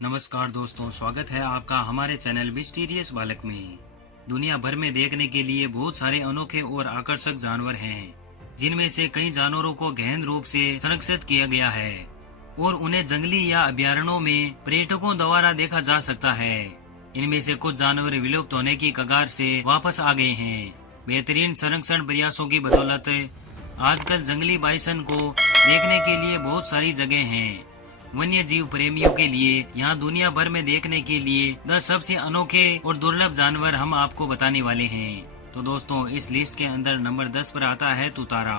नमस्कार दोस्तों, स्वागत है आपका हमारे चैनल मिस्टीरियस बालक में। दुनिया भर में देखने के लिए बहुत सारे अनोखे और आकर्षक जानवर हैं, जिनमें से कई जानवरों को गहन रूप से संरक्षित किया गया है और उन्हें जंगली या अभयारण्यों में पर्यटकों द्वारा देखा जा सकता है। इनमें से कुछ जानवर विलुप्त होने की कगार से वापस आ गए हैं। बेहतरीन संरक्षण प्रयासों की बदौलत आजकल जंगली बाइसन को देखने के लिए बहुत सारी जगह हैं। वन्य जीव प्रेमियों के लिए यहाँ दुनिया भर में देखने के लिए 10 सबसे अनोखे और दुर्लभ जानवर हम आपको बताने वाले हैं। तो दोस्तों, इस लिस्ट के अंदर नंबर 10 पर आता है तुतारा।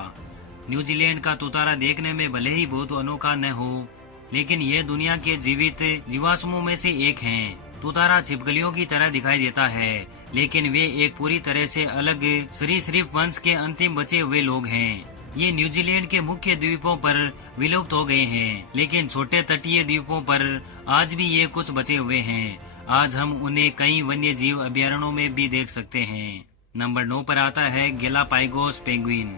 न्यूजीलैंड का तुतारा देखने में भले ही बहुत अनोखा न हो, लेकिन ये दुनिया के जीवित जीवाश्मों में से एक है। तुतारा छिपकलियों की तरह दिखाई देता है, लेकिन वे एक पूरी तरह से अलग सरीसृप वंश के अंतिम बचे हुए लोग हैं। ये न्यूजीलैंड के मुख्य द्वीपों पर विलुप्त हो गए हैं, लेकिन छोटे तटीय द्वीपों पर आज भी ये कुछ बचे हुए हैं। आज हम उन्हें कई वन्य जीव अभयारण्यों में भी देख सकते हैं। नंबर 9 पर आता है गैलापागोस पेंगुइन।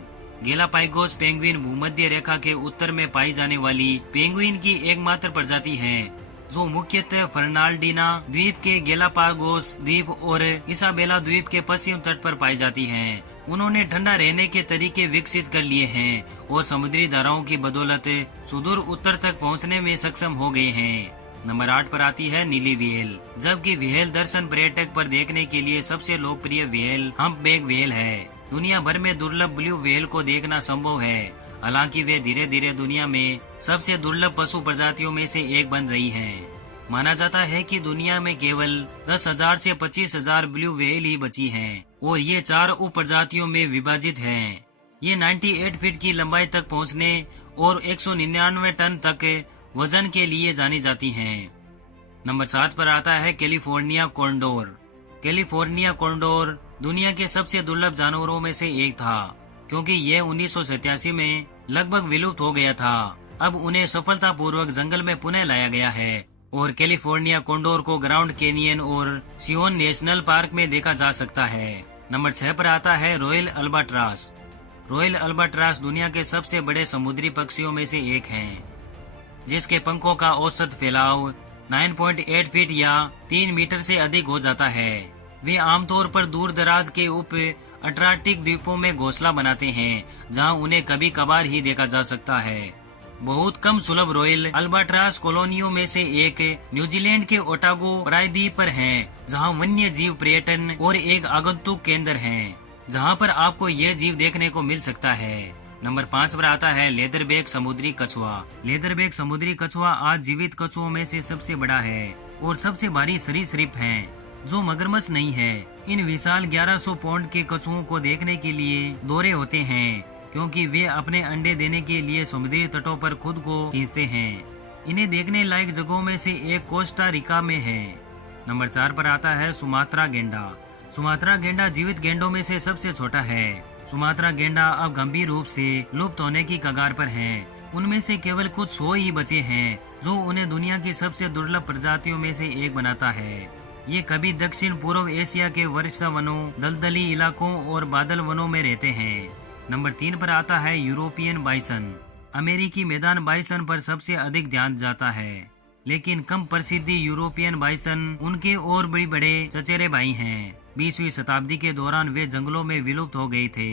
गैलापागोस पेंगुइन भूमध्य रेखा के उत्तर में पाई जाने वाली पेंगुइन की एकमात्र प्रजाति है, जो मुख्यतः फर्नाल्डीना द्वीप के गैलापागोस द्वीप और इसाबेला द्वीप के पश्चिम तट पर पाई जाती हैं। उन्होंने ठंडा रहने के तरीके विकसित कर लिए हैं और समुद्री धाराओं की बदौलत सुदूर उत्तर तक पहुंचने में सक्षम हो गए हैं। नंबर 8 पर आती है नीली व्हेल। जबकि व्हेल दर्शन पर्यटक पर देखने के लिए सबसे लोकप्रिय व्हेल हम्पबैक व्हेल है। दुनिया भर में दुर्लभ ब्लू व्हेल को देखना संभव है, हालांकि वे धीरे धीरे दुनिया में सबसे दुर्लभ पशु प्रजातियों में से एक बन रही हैं। माना जाता है कि दुनिया में केवल 10,000 से 25,000 ब्लू व्हेल ही बची हैं और ये 4 उप प्रजातियों में विभाजित हैं। ये 98 फीट की लंबाई तक पहुंचने और 199 टन तक वजन के लिए जानी जाती हैं। नंबर 7 पर आता है कैलिफोर्निया कोंडोर। कैलिफोर्निया कोंडोर दुनिया के सबसे दुर्लभ जानवरों में से एक था, क्योंकि यह 1987 में लगभग विलुप्त हो गया था। अब उन्हें सफलतापूर्वक जंगल में पुनः लाया गया है और कैलिफोर्निया कोंडोर को ग्राउंड कैनियन और सियोन नेशनल पार्क में देखा जा सकता है। नंबर 6 पर आता है रॉयल अल्बाट्रॉस। रॉयल अल्बाट्रॉस दुनिया के सबसे बड़े समुद्री पक्षियों में से एक हैं, जिसके पंखों का औसत फैलाव 9.8 फीट या 3 मीटर से अधिक हो जाता है। वे आमतौर पर दूर दराज के उप अटलांटिक द्वीपों में घोंसला बनाते हैं, जहां उन्हें कभी कभार ही देखा जा सकता है। बहुत कम सुलभ रॉयल अल्बाट्रॉस कॉलोनियों में से एक न्यूजीलैंड के ओटागो प्रायद्वीप पर है, जहां वन्य जीव पर्यटन और एक आगंतुक केंद्र है, जहां पर आपको यह जीव देखने को मिल सकता है। नंबर 5 पर आता है लेदरबैक समुद्री कछुआ। लेदरबैक समुद्री कछुआ आज जीवित कछुओं में से सबसे बड़ा है और सबसे भारी सरीसृप है, जो मगरमच्छ नहीं है। इन विशाल 1100 पाउंड के कछुओं को देखने के लिए दौरे होते हैं, क्योंकि वे अपने अंडे देने के लिए समुद्री तटों पर खुद को खींचते हैं। इन्हें देखने लायक जगहों में से एक कोस्टा रिका में है। नंबर 4 पर आता है सुमात्रा गेंडा। सुमात्रा गेंडा जीवित गेंडों में से सबसे छोटा है। सुमात्रा गेंडा अब गंभीर रूप से लुप्त होने की कगार पर है। उनमें से केवल कुछ 100 ही बचे हैं, जो उन्हें दुनिया की सबसे दुर्लभ प्रजातियों में से एक बनाता है। ये कभी दक्षिण पूर्व एशिया के वर्षा वनों, दलदली इलाकों और बादल वनों में रहते हैं। नंबर 3 पर आता है यूरोपियन बाइसन। अमेरिकी मैदान बाइसन पर सबसे अधिक ध्यान जाता है, लेकिन कम प्रसिद्धि यूरोपियन बाइसन उनके और बड़े बड़े चचेरे भाई हैं। 20वीं शताब्दी के दौरान वे जंगलों में विलुप्त हो गए थे,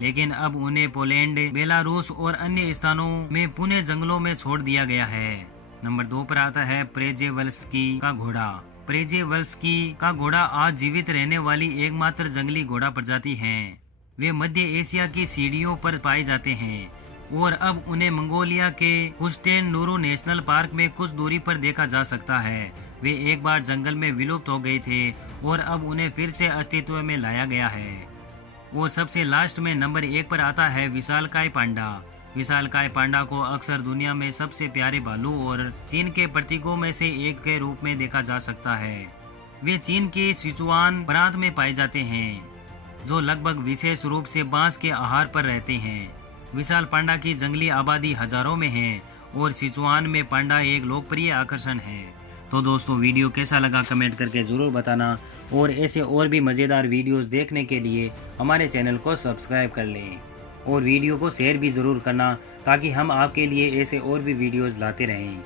लेकिन अब उन्हें पोलैंड, बेलारूस और अन्य स्थानों में पुनः जंगलों में छोड़ दिया गया है। नंबर 2 पर आता है प्रेजेवल्स्की का घोड़ा। प्रेजेवल्स्की का घोड़ा आज जीवित रहने वाली एकमात्र जंगली घोड़ा प्रजाति है। वे मध्य एशिया की सीढ़ियों पर पाए जाते हैं और अब उन्हें मंगोलिया के कुश्टेन नूरू नेशनल पार्क में कुछ दूरी पर देखा जा सकता है। वे एक बार जंगल में विलुप्त हो गए थे और अब उन्हें फिर से अस्तित्व में लाया गया है। और सबसे लास्ट में नंबर 1 पर आता है विशालकाय पांडा। विशालकाय पांडा को अक्सर दुनिया में सबसे प्यारे भालू और चीन के प्रतीकों में से एक के रूप में देखा जा सकता है। वे चीन के सिचुआन प्रांत में पाए जाते हैं, जो लगभग विशेष रूप से बांस के आहार पर रहते हैं। विशाल पांडा की जंगली आबादी हजारों में है और सिचुआन में पांडा एक लोकप्रिय आकर्षण है। तो दोस्तों, वीडियो कैसा लगा कमेंट करके ज़रूर बताना और ऐसे और भी मज़ेदार वीडियोस देखने के लिए हमारे चैनल को सब्सक्राइब कर लें और वीडियो को शेयर भी ज़रूर करना, ताकि हम आपके लिए ऐसे और भी वीडियोस लाते रहें।